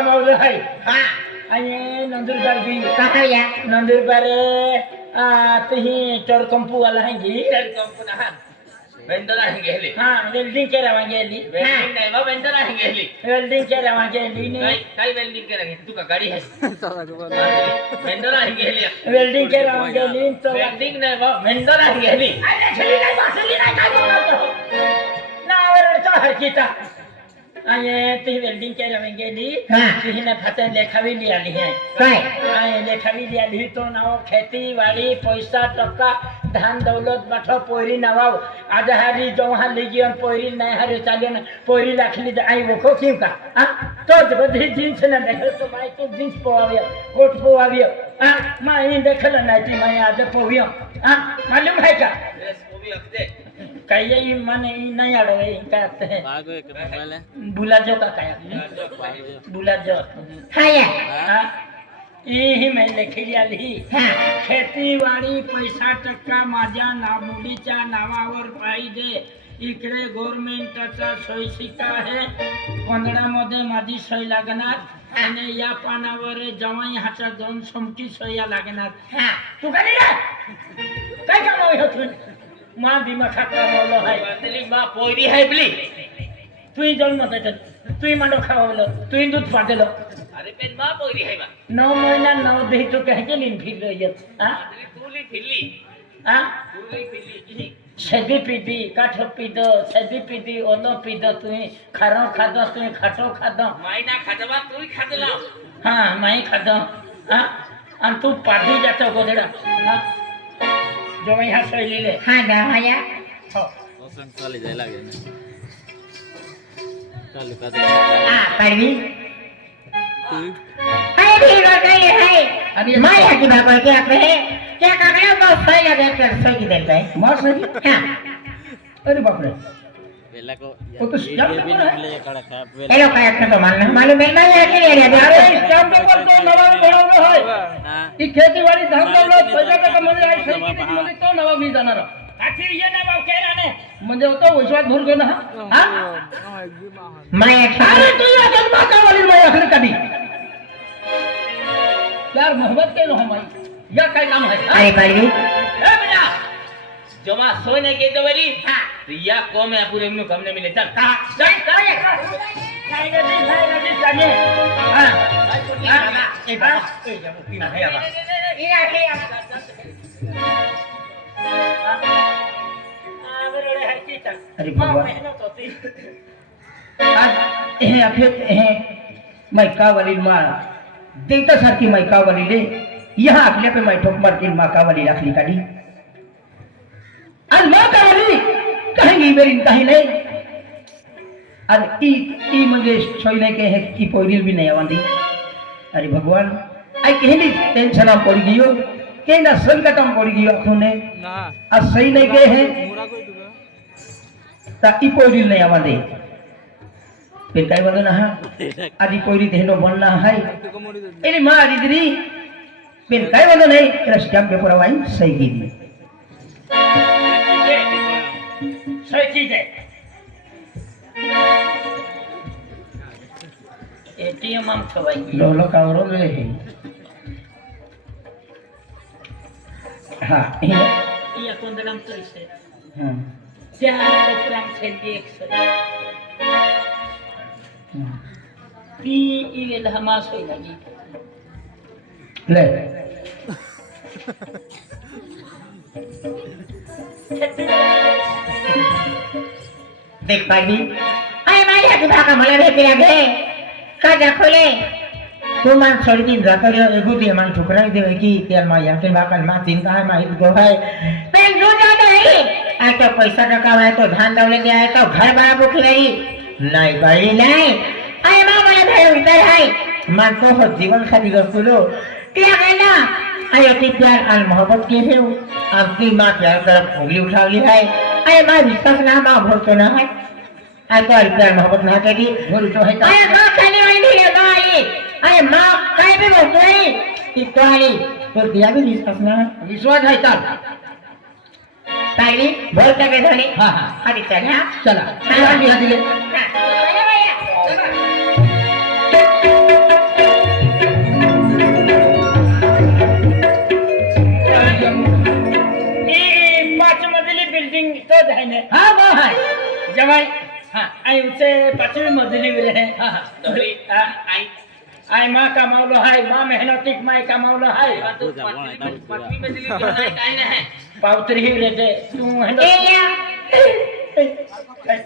कमावलं आहे हा आणि नंदुरबार बी कहा या नंदुरबार तही चोर कंपू वाला आहे की कंपना हा वेंडर आहे गेली हा वेल्डिंग केला गेली वेल्डिंग नाही बा वेंडर आहे गेली वेल्डिंग केला गेली काय काय वेल्डिंग केलं तू का गाडी आहे वेंडर आहे गेली वेल्डिंग केला गेली तो वेल्डिंग नाही बा वेंडर आहे गेली नावर हरकीचा आणि ती वेल्डिंग केला गेली तिने फात्यान लेखावी आली आहे काय आणि लेखावी आली तो नाव खेती वाडी पैसा टक्का धान दौलत बाठो पोरी नवाव आज हारी जवहा लिजियन पोरी नाही हारे चाले ना पोरी लाखली आई वखो क्यों का तोच बधी जीन्स ना देखल तो माय तो जीन्स पोवाव्या कोट पोवाव्या माई देखल नाही ती माई आज पोव्या मालूम है का ड्रेस को भी अगते काही मन नाही आडवे काय बुला जो का काय बुला जो हा या ही मैं लेखी आली खेती वाडी पैसा टक्का माझ्या मुलीच्या नावावर पाहिजे इकडे गव्हर्नमेंटचा सोय शिक्का आहे 15 मध्ये माझी सोय लागणार आणि या पानावर जवाई हाच्या 2 समटी सोया लागणार तू काय काय कामावी होतून मा दिमाखा कमावलं आहे बदली मा पोरी आहे बली तुही जन्म त्याच्यात तुही मांडव खावलं तुही दूध पाजलं अरे पेन मा पोरी आहे बा 9 महिना 9 दही तो काय केली फिरलो येत तुली फिरली हा तुली फिरली सदी पिदी काठ पिद सदी पिदी ओलो पिद तुम्ही खारो खादो तुम्ही खाटो खादो मायना खादवा तू खादला हा माई खादो हा आणि तू पाठी जातो गोदडा जेव्हा ह्या शैलीले हा गा हा या हो चालू जायला लागेल चालू का पाडवी हाय भी गई है अभी माया की बाबा क्या कहे क्या कागड़ा को सही लगा कर सही दे गए मार सही हां अरे बाप रे वेला को वो तो ये स्टैम्प भी पेपर है। निकले कड़ा खा हेलो काय तो मालूम है ना या के लिए अरे स्टैम्प पेपर तो नवा बनवलं आहे हां ही खेतीवाडी धाम दौलत पैसा टका मध्ये आहे सही किती मध्ये तो नवा मी जाणार आखिर ये ना बाप कह रहा म्हणजे होतो विश्वास भूल गयो ना हा माया अरे तू या जन्मा का वाली मैं आखिर कभी यार मोहब्बत के लो हमारी या काय नाम है अरे पाडवी ए बेटा जमा सोने के तो बली तो या को में पूरे में कम ने मिले चल कहा चल काय गदी जाने हां ए बाबा ए जब पीना है बाबा ये आके बरोबर है की चल अरे बाबा मेहनत होती आज हे अखेर हे मैकावाली माळ देवतासारखी मैकावालीले यहाँ आपल्या पे मैठोक मार्केट माकावाली राखली काढी आणि माकावाली काही नाही बेरीन काही नाही आणि ई म्हणजे सोय नहीं के है की पोरील भी नहीं आवांदी अरे भगवान आई कहली टेंशन आप पड़ गयो केंदा संकट हम पड़ गयो अखोने आज सही नहीं के है ता ई पोरील नहीं आवांदी फिर काय बदन हा आदि पोरी धेनो बनना है एली मां आदि फिर काय बदन है तेरा स्टैम्प पेपर आवाई सही की दी सही चीज है एटीएम हम खवाई लोलो कावरो ले है हां ये कोंदलम तो इसे हां चार पेपरां छेदी 100 पी इवेल हमास होई लगी ले देख पाडवी अरे माया की बाबा मला भेटी लागे का दाखवले तू मान सोडीन जाकर एगुती मान ठुकरा देवे की त्या माया के बाकल मा चिंता है माहित गो है पेन जो जाता है आ तो पैसा टका है तो धान दौले दे है तो घर बड़ा भूख रही नहीं भाई नहीं अरे मां मला भेट उतर है मान तो हो जीवन खाती गसुलो क्या कहना अरे ती प्यार और मोहब्बत के है आपकी मां प्यार तरफ उंगली उठा ली है अरे मां विश्वास ना मां भरोसा तो ना है आई तो प्यार मोहब्बत ना करी बोल तो है अरे मां खाने वाली नहीं है भाई अरे मां काय पे बोलते है कि तो आई तो दिया भी विश्वास ना विश्वास है चल ताईली बोल क्या कहते हैं हां हां अरे चल हां चला चला दिया दिले अरे भैया जमाई हा आई उसे 5वी मजलीवर आहे हा हा डबरी हा. आई आई माँ कमावलो हाय माँ मेहनतीक माय कमावलो हाय तू तुझा माय नाव तुझा. पाचवी मजली घेऊन आहे, काय नाही पावतरी ही रेते तू है ए या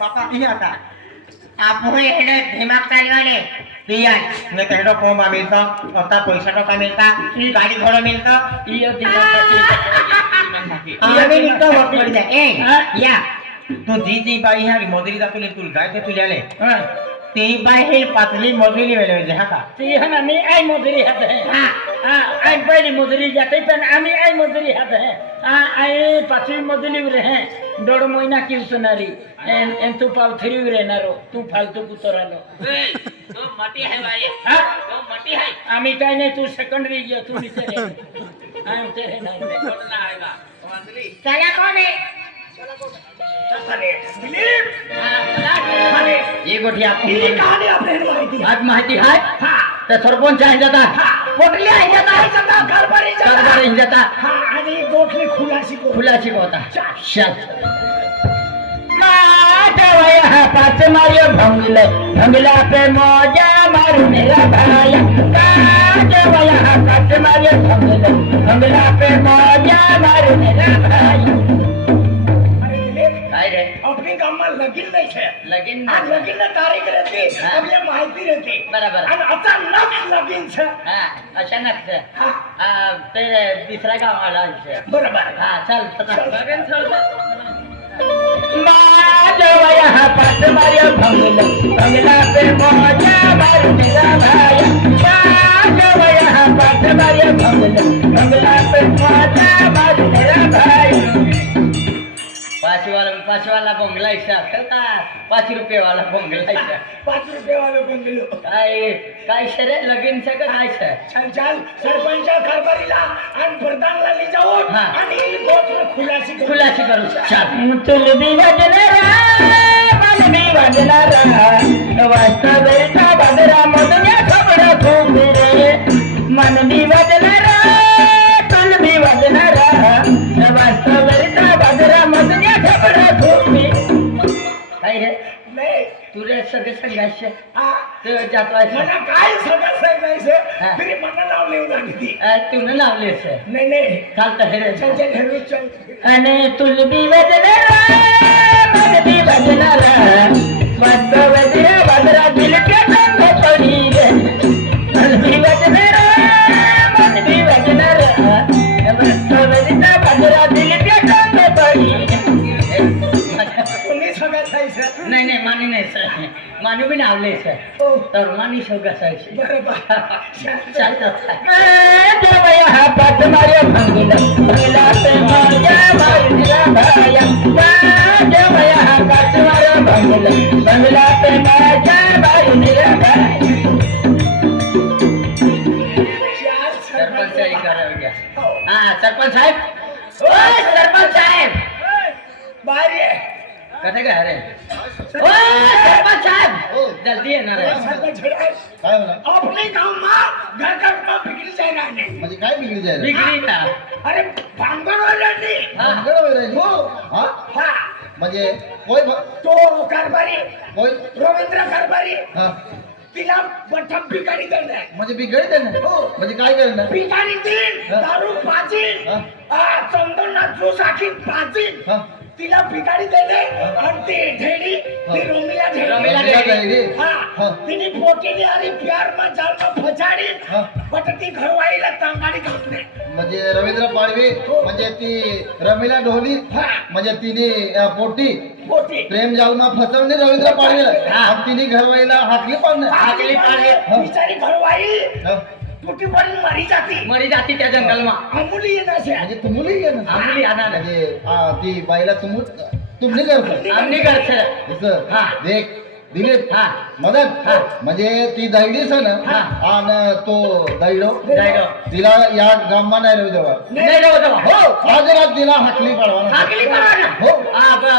पापा ये आता आपो हेडे दिमाग चालवाने पिया ने कहडो कोमा मिलता अता पैसा टका मिलता गाड़ी घोड़ा मिलता इयो दिमाग आम्ही निघतो वकील द्या ए हा? या तू जी बाई ह्या मोदरी दाखवली तुला काय ते तुल्याले हां ती बाई हे पातली मोदरी वेळे हा का ती है ना मी आई मजुरी हात है हा हां आई पहिली मजुरी जाते पण आम्ही आई मजुरी हात है हां आई 5वी मजलीवर है 1.5 महिना की उसनारी एन तू पावथरीवर येणारो तू फालतू कुतरालो ए, तो मटी आहे बाई हां तो मटी आहे आम्ही काय नाही तू सेकंडरी गयो तू विचारे आम्ही तेरे नाही कोण ना आहे बा मजली चला कोण आहे ये गोठी आज माहिती आहे तर सरपंच आहे जातात कुठली आहे जाता कारभारी जातात आणि गोठली खुलाशी खुलाची होता शाल पाच मारियो भंगला पे मौजा मारू मेरा भाई पाच मारियो भंगला पे मौजा मारू मेरा भाई काय रे अपनी गामમાં लगीन નહીં છે लगीन આ લગીનની તારીખ રહેતી હા. એટલે માહિતી રહેતી બરાબર. અને અચાનક લગીન છે हा अचानक से હા ते दुसऱ्या गावाला आहे બરાબર हा चल लगन सोड माजवया पाच मारियो भंगला पे मौजा मारू मेरा भाई माजवया पाच मारियो भंगला पे मौजा मारू मेरा भाई पाच वाला बंगला हिसाब का 5 रुपये वाला बंगला हिसाब 5 रुपये वालो बंगलो काय रे लगीन से का काय से चल चल सरपंच कारभारीला आणि प्रधानला लई जाऊ हा. आणि गोठला खुलाशी खुलाशी करू चल तुल भी वजनरा मन भी वजनरा वास्तविकता बदरा मदन्या खबर खूब रे मन भी वजनरा तुल भी वजनरा वास्तविकता बदरा मदन्या खबर खूब काय रे नाही तुरे सगळे संघाचे हा ते जातो आहे मला काय सगळं सांगायचं हा. तरी मला नाव लिहून आली ती तू लावलेस नाही नाही चालतं हे रे चल चल हेरू चल आणि तुल बी वजनरा मन बी वजनरा वास्तविकता बदरा दिल के संग पड़ी रे मन बी वजनरा मन बी वजनरा वास्तविकता बदरा दिल के संग पड़ी तुम्ही सगळं सांगायचं नाही नाही मानी नाही सर मानू बी नावले सर हो तर मानी सगळं असायचे बरोबर चालतात देवया पाच मारे भंगला पे माया मारिया भाया देवया पाच मारे भंगला पे माया मारिया भाया सरपंच साहेब करावं घ्या हा सरपंच साहेब ओ सरपंच साहेब बाहेर ये कसं काय रे ओ सरपंच साहेब जल्दी येणार आहे सरपंच आहे. काय म्हणा अपने गांव में घर घर में बिगड़ी जाए ना म्हणजे काय बिघडी जायला बिगडी ना अरे भांगड़ वाली हा. भानगड वगैरे हो हा हा म्हणजे कोय तो कारभारी कोय रवींद्र कारभारी हा तिला बठम भिकारी करणार म्हणजे बिघडी देणार हो. म्हणजे काय करणार भिकारी दिन हा. दारू पाजीन हा. चंदन ज्यूस आखी पाजीन हा तिला भिकारी देणे आणि ती ढेडी ती रोमिला रोमिला ढेडी ढेडी. हा. हा तिने पोटीने आणि प्यार में जाल में फसाडी हा. बट ती घरवाईला तांगाडी घातले म्हणजे रवींद्र पाडवी म्हणजे ती रमीला ढोली हा. म्हणजे तिने पोटी पोटी प्रेम जालमा फसवणे रवींद्र पाडवीला हा. आणि तिने घरवाईला हाकली पाडणे हाकली पाडे हा. बिचारी घरवाई हा. तुटी पडून मरी जाती मरी जाती त्या जंगलમાં अमुली येण्याचे म्हणजे तुम्ही गेलं आमली आना म्हणजे ती बाईला तुम्ही करतो आमनी घर છે असं हा. देख दिलीप हा. मदन हा. म्हणजे ती दैडीच आहे हा. ना आणि तो दैडो दैडो. तिला या गाममा नाही राहू देवा नाही राहू देवा. हो आज रात तिला हाकली पडवा हाकली पडवा. हो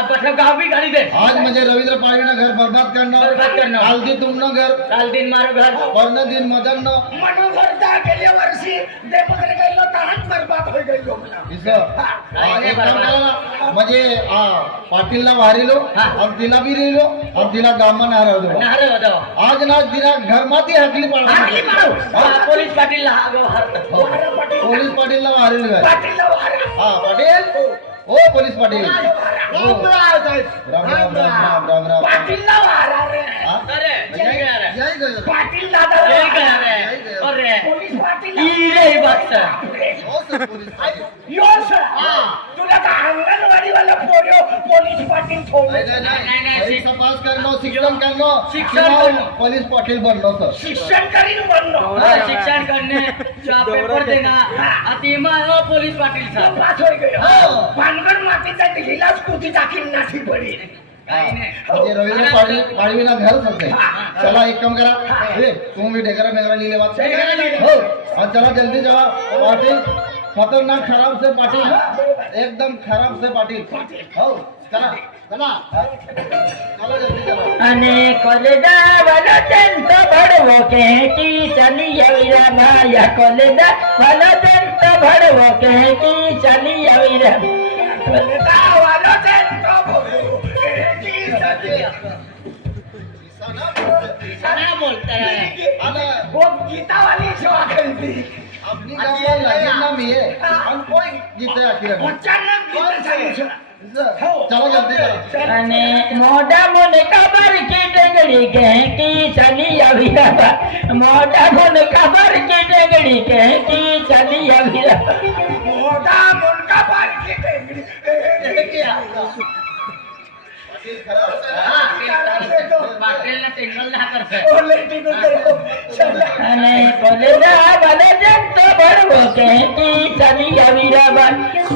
पठा गाव भी गाडी दे. आज म्हणजे रवींद्र पाडवीनं घर बर्बाद बर्बाद करणं करणं. काल दी तुमनं घर काल दिन मारो घर. पर्ण दिन मदन मनोहरदा गेल्या वर्षी देवकडे गेलो तहान बरबाद होई गेलो एक काम करा ना म्हणजे पाटीलला वारिलो आणि तिला बी रिलो आणि तिला गाममा नाही राहू देवा नाही राहू देवा. आज ना तिला घरमाती हाकली हाकली पडवा पडवा. पोलीस पाटील पोलीस पाटीलला वारेल घर पाटीलला वारा हा पाटील ओ पोलीस पाटील हो. राम राम राम राम राम राम पाटीलला वारा रे हा? अरे जय रे. जय गं. पाटील दादा जय रे. अरे पोलीस पाटील ई रे बादशाह. हो सर, पोलीस पाटील. यो सर तुला का अंगणवाडी वाला पोलिओ पोलीस पाटील नाही, ठेवलं नाही, नाही. परीक्षा पास करणं शिक्षण करणं शिक्षण किंवा करणं. पोलीस पाटील बनलो सर शिक्षण करीन बनलो शिक्षण करने पेपर देना अति पोलीस पाटील साहब. पास होई गयो हो. पानगड मातीचा ढिला स्कूटी टाकीन नाठी पडी म्हणजे रवींद्र पाडवीला घरच होते चला एक काम करा ए, तुम्ही ढेकरा मेघरा लिहिले बात हो और चला जल्दी जाओ पाटिल खतरनाक खराब से पाटिल एकदम खराब से पाटिल हो चला चला चला जल्दी चला અને કોલેજા વાલો જંતો ભડવો કે કી ચાલી આવી રા ભાયા કોલેજા વાલો જંતો ભડવો કે કી ચાલી આવી રા वालो जंतो भोगो एकी सदी क्या बोलता है. आणि वो गीता वाली सेवा खेलती आपली गावाला लगीन ना मी आहे आणि कोण गीते आखिर अचानक गीत सांगितलं चला जल्दी चला અને મોઢા મને ખબર કે ડગડી કે કી ચાલી આવી રા મોઢા મને ખબર કે ડગડી કે કી ચાલી આવી રા मोठा मुलगा बारकी टेंगडी पाटील खराब से पाटील ने टेंगल ना करते. ओले टिकू करो चला અને કોલેજા વાલો જંતો ભડવો કે કી ચાલી આવી રા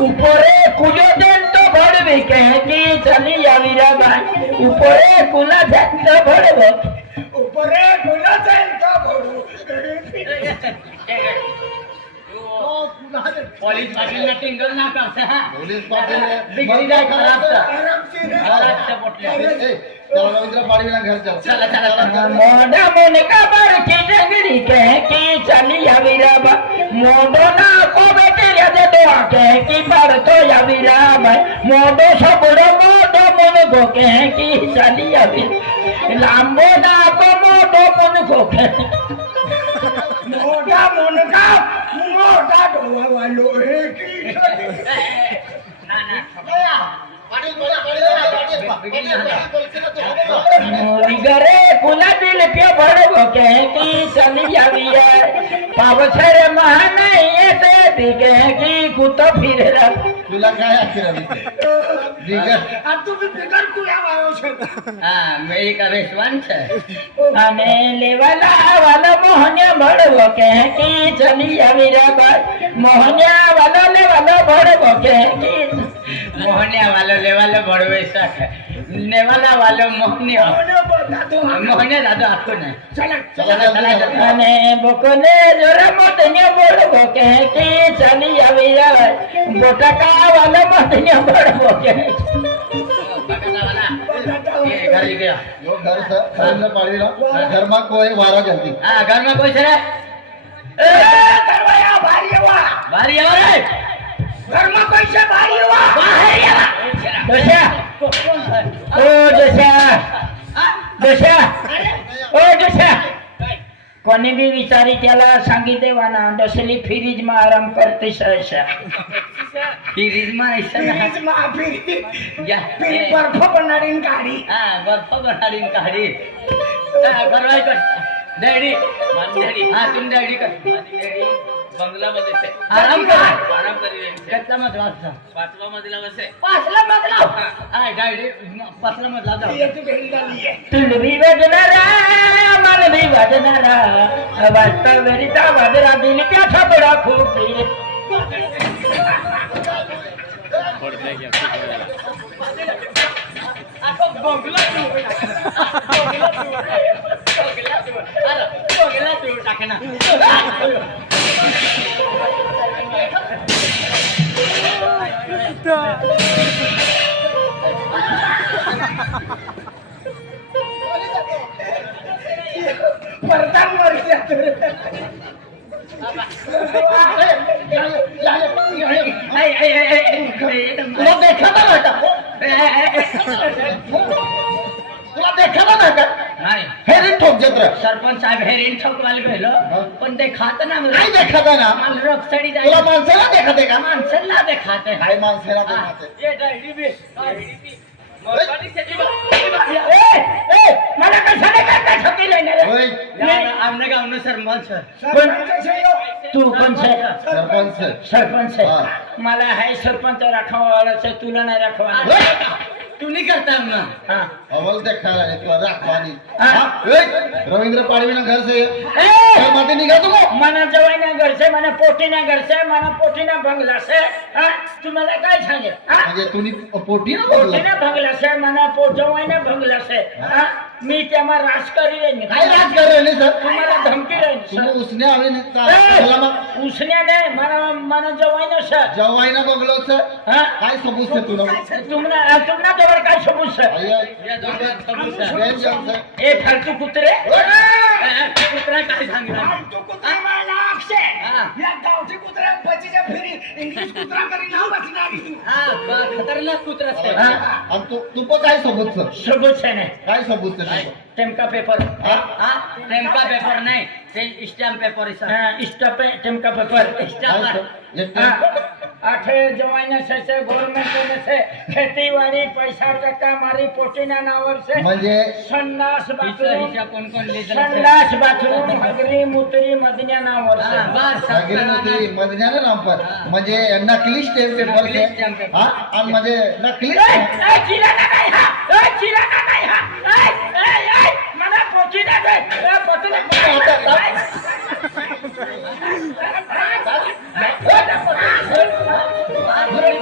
ઉપરે કુજો જંતો ભડવે કે કી ચાલી આવી રા ઉપરે કુલા જંતો ભડવો ऊपरे गुना जंतो भोगो पोलीस पाटील ने टेंगल ना करते हैं. पोलीस पाटील बिगड़ी जाए खराब से. आरामशीर खराब से पोटल्या. चला रवींद्र पाडवीला घर चला चला મોઢા મને ખબર કે ડગડી કે કી ચાલી આવી રા મોઢો ના કો બેટી રે તો કે કી પર તો આવી રા મોઢો સબડો મોઢો મન ગો કે કી ચાલી આવી લાંબો ના કો મોઢો મન ગો કે मोठा मुलगा मोठा डोळा वालो एकी सदी ઘરે કુલા દિલ કે ભડવો કે કી ચાલી આવી રા પાવછરે મહાને એતે દિગે કી કુતો ફિરે રા तुला काय आखिर बिगर आ तुम्ही बिगर कुया वायो छे हाँ मेरी का रेस्टोरेंट है. અને લેવાલા વાલો મોહન્યા ભડવો કે કી ચાલી આવી રા મોહન્યા વાલો લેવાલો ભડવો કે કી मोहनिया वालो लेवालो बड़वे सक नेवाला वालो मोहनिया मोहनिया दादो आखो ने. चला चला चला चला. અને બકોને જોરા મોતન્યા ભડવો કે કી ચાલી આવી રા બોટકા વાલો મોતન્યા ભડવો કે बटाटा वाला ये घर ले गया. यो घर सर रवींद्र पाडवीला घरमा कोई वारा जल्दी हाँ घर में कोई सर ए करवाया भारी वा बारी आओ रे. घर में पैसे भारी वा बाहर आवा. દોશા ઓ દોશા દોશા ઓ દોશા કોને બી વિચારી त्याला सांगी देवाना डोसली फ्रीज માં આરામ કરતી सहसा फ्रीज में ऐसा ना. फ्रीज माफी या फिर बर्फ बनारी गाड़ी हाँ बर्फ बनारी काढ़ी. घर वाई कर डैडी मान डैडी हाँ तुम डैडी कर डैडी बंगला मध्ये से आराम कर कितना मजला था 5वा मजला वसे 5ला मजला हां डैडी 5ला मजला जाओ. ये तो भेल डाली है तुल भी वजनारा मन भी वजनारा वास्तव वेरिता वजरा दिल क्या छपड़ा खूबी पडले घ्या. आखो बंगला तोडून टाके ना परदान वर्षात तुला देखावा नाही का तुला देखावा नाही का नाही हेरिंग ठोक जत्रा सरपंच साहेब हेरीन ठोकवायला गेलो पण ते खात ना नाही देखावा ना मला रोगसडी तुला जायला माणसाला देखाते का माणसाला ते खाते काय माणसाला देखाते ये डायरी बी मला कशाने करता ठोकेलं होय आमने गावनं सरपंच तू कोण छे सरपंच सरपंच हा. आहे मला हाय सरपंच राखवावालाच आहे, तुला नाही राखवा तू नाही करता ना हा अवल देखायला आहे तुला राखवानी हा. रवींद्र पाडवीना घर से ए! घर माते निघा तुम्ही मना जवाई ना घर से मना पोटी ना घर से मना पोटी ना बंगला से हा तुम्हाला काय सांगेल हा म्हणजे तुम्ही पोटी ना पोटी बोलला ना बंगला से मना जवाई ना बंगला से हा मी त्यामा राजकारी राहीन काय राज कर रहे सर तुम्हाला धमकी राहीन तुम्ही उसने आवे ए! चला मग उसने नाही मना जवाई ना सर जवाई ना बघलो सर हा काय सबूत है तुला तुम्हाला जवळ काय सबूत सर या दोघांत सबूत आहे. बेन जमसे ए फालतू कुत्रे कुत्रा काय सांगितलं खतरनाक कुत्रा आहे. आणि तू पण काय सबूत सर सबूत है नाही काय सबूत है तुझं? टेमका पेपर हा नेमका पेपर नाही ते स्टॅम्प पेपर आहे सर. हाँ, स्टॉप है टेमका पेपर काय स्टॅम्प सर? एक हाँ, आठे जवाइन से गवर्नमेंट से खेती वाड़ी पैसा टक्का मारी पोटीना नावर से म्हणजे संडास हिशा बाथरूम कोण कोण लिहिलं संडास बाथरूम हगरी मुतरी मदनिया नावर से बस नागरिक मधण्याने नाम पर म्हणजे नकली स्टॅम्प पेपर नकली stamp से paper. हा आणि म्हणजे नकली चिराना नाही हा चिराना नाही हा मला पोटीना दे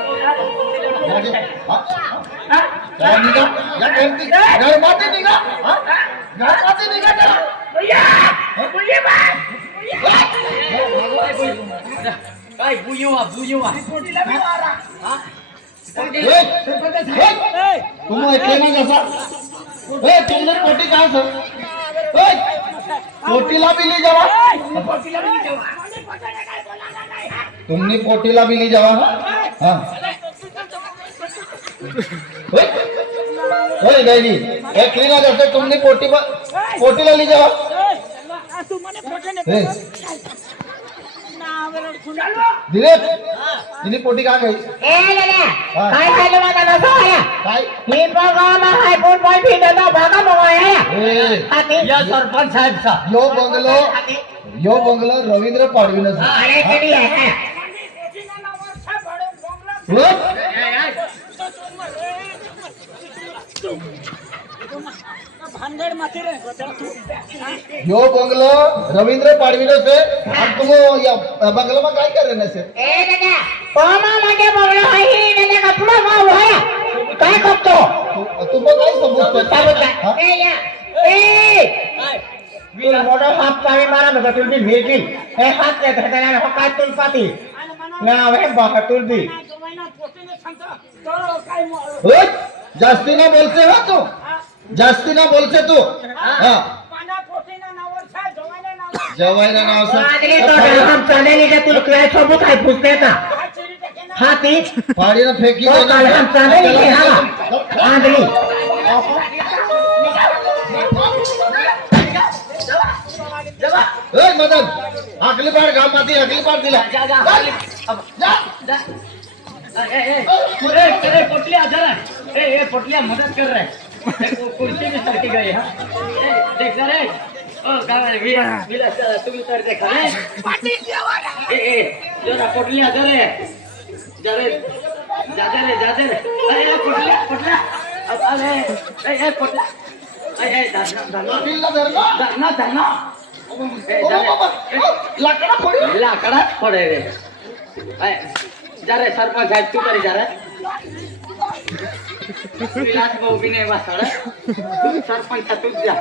म्हणजे हा? काय निघा या गणती गणमाते निघा हा? गणमाते निघा त्याला काय बुयुवा तुम ऐकले ना जसा तुमने पोटी कहा सर पोटीला भी ले जावा तुमने पोटीला भी ले जावा हाँ डैडी ऐकले ना जैसे तुमने पोटीला ले जावा धीरे तिने पोटी कहा गई हाँ. काय झालं माझा नसा आया काय मी बघा ना हाय कोण पण फिरतो बघा बघा ए, या सरपंच साहेबचा यो बंगलो रवींद्र पाडवीन अरे किती आहे यो बंगलो रवींद्र पाडवीन से आणि तुम या बंगला में काय कर रहे से ए दादा कोमा माझे बघलो आहे दादा कपडा माव आहे काय करतो तुम काय सबूत साबुत ए या ए तुला मोठा हात पाणी मारा बघा तुझी भेटी हे हात काय धरताना हो काय तुल पाती ना हे बाबा तुल दी जास्ती ना बोलते हो तू जास्ती ना बोलते तू हाँ जवाईला नाव आदली तो हम चालेली का तुला काय सबूत आहे पुसते का हाती पाड़ी ना फेंकी तो काल हम चालेली की हा आदली मदन अगली बार गाव माती अगली बार दिला पोटलिया जरा ए पोटलिया मदद कर रहा है कुर्सी में सटकी गई हाँ देख रहे ओ गाड़ी विला तुम्ही तर देखा ए जरा पोटलिया जरे जादे रे अरे पोटलिया अब अरे ए पोटलिया ए धरना दिला धरला धरना लाकडा फोडी लाकडा फोडे रे जा रे सरपंच साहेब तू तरी जा रे विलास भाऊ बी नाही वाचवलं सरपंच तूच जा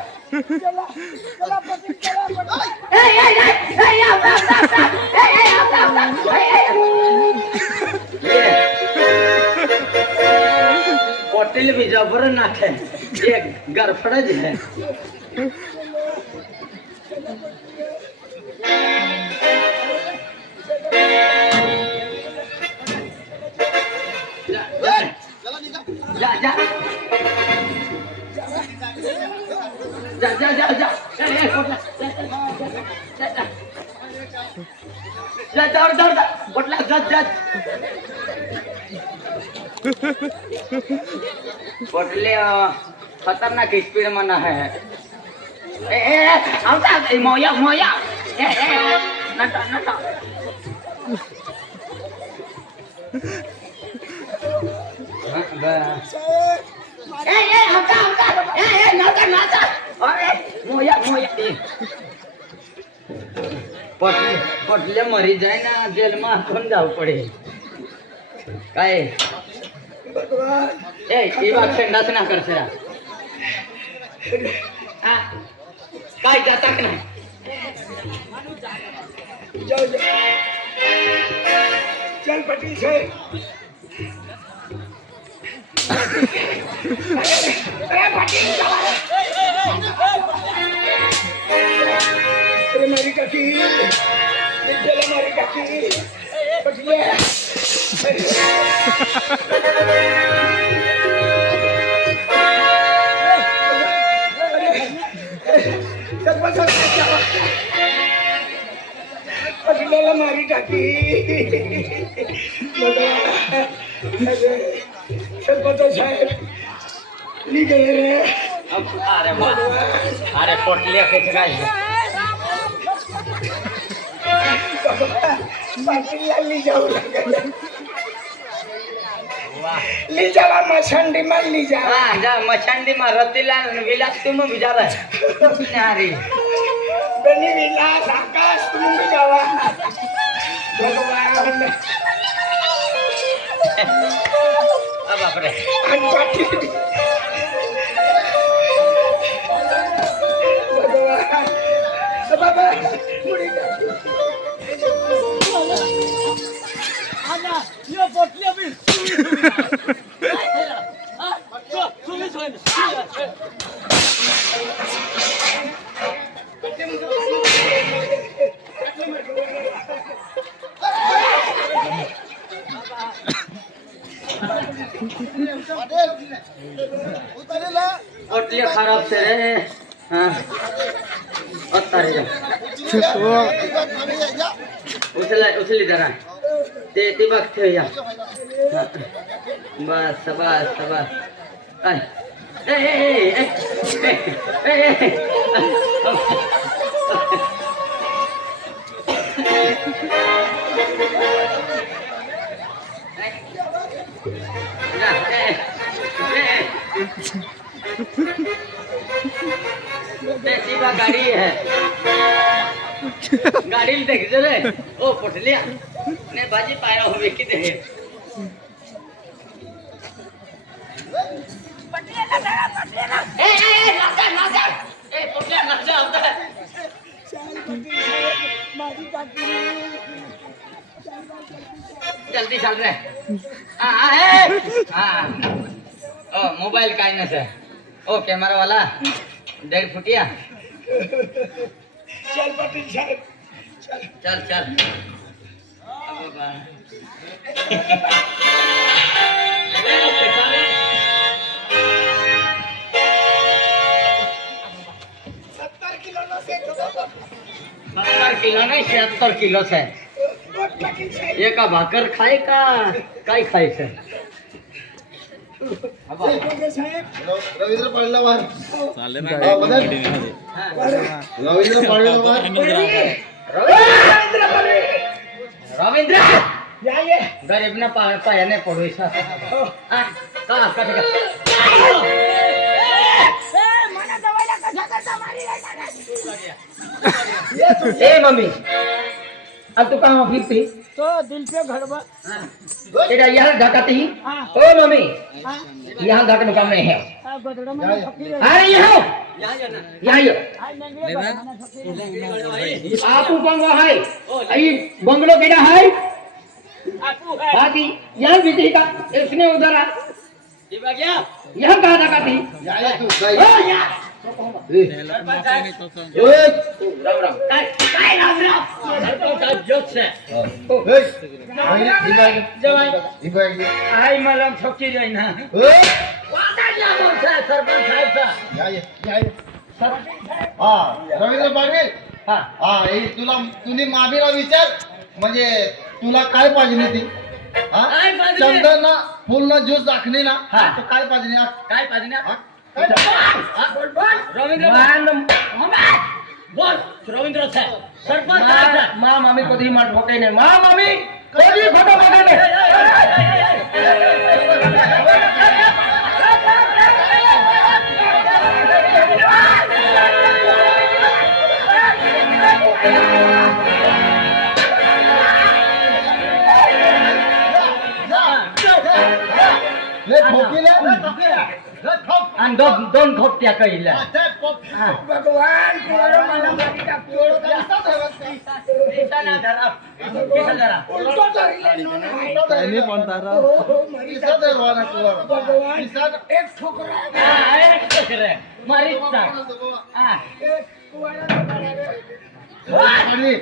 होटल भी जबर नाथ है ये गरफड़ज है जा जा जा जा जा जा जा पोटला जा पोटले खतरनाक स्पीड में ना है मोया मोया नटा नटा मोया मोया पटले मरी जाए ना जेल में कौन जाऊ पड़े काय ए बात संडास ना कर सरा काय जाता का नाही चल पटी से मेरी काकी मेरी काकी पटिया पटियाला मारी टाकी सरपंच साहेब निघे रे अरे पोटले कैसे काय ली जाऊ ली जावा मछंडी में ली जा जा मछंडी में रतीला विलास तुम बिचारा अरे बनी विलास आकाश तुम भी जावा भगवान बाप रे भगवान बाबा मुड़ी पोटले खराब से रे हाँ अत्तारे जा उचल जरा ते बघ या बस बस बस काय गाड़ी है गाड़ी देख रे ओ पोटलिया ने बाजी पाया हो वेकी दे पोटलिया नचा होता है जल्दी चल रहे ओ मोबाइल का ना से ओ कैमरा वाला 1.5 फुटिया चल पटी साहब चल चल किलो नहीं 76 किलो से ये का भाकर खाए का काय खाए से रवींद्र पडला वार चालले रवींद्र पडला वार रवींद्र जाइए गरीब ना पाया नहीं पड़ो ऐसा ए मम्मी अब तू कहाँ फिरती तो दिल पे घड़वा तेरा यहाँ धकाती हाँ ओ मम्मी हाँ यहाँ धकने काम नहीं है हाँ, गोदड़ा में फकीर है। अरे यहाँ यहाँ ये हाँ, नंगे गोदड़ा में फकीर है। आपू बंगलो है ये बंगलो केड़ा है आपू है बाकी यहाँ बिजली का इसने उधर आ यहाँ कहाँ धकाती जाए तू ओ यहाँ सरपंच साहेब राम राम काय राम राम सरपंच साहेब जोक से आई मला फकीर आहे ना सरपंच साहेब रवींद्र पाटील हा हे तुम्ही मामीला विचार म्हणजे तुला काय पाहिजे नाही ती हा? काय पाहिजे? चंदन ना फुल ना ज्यूस दाखणी ना हा. तर काय पाहिजे नाही? काय पाहिजे ना हा? काय रवींद्र बोल रवींद्र साहेब सरपंच साहेब माँ मामी कधी मार ठोके नाही माँ मामी कधी खोटं बोलत नाही ले ठोकीले? ले ठोक. आणि दोन खोपट्या कळल्या हा, ते ठोक. भगवान तुम्हाला मला मारी टाकतो पैसा धरत नाही. पैसा ना धरा पैसा धरा उलटो धरले ना नाही. पैसा धरवा ना तुला. भगवान पैसा धर- एक ठोकरा हा एक चक्र मारीत टाक हा एक कुवारा धरला रे. पाटील,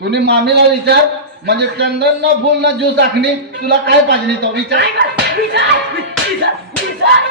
तुम्ही मामीला विचार म्हणजे चंदन ना फुल ना ज्यूस दाखणी तुला काय पाहिजे नाही तो विचार विचार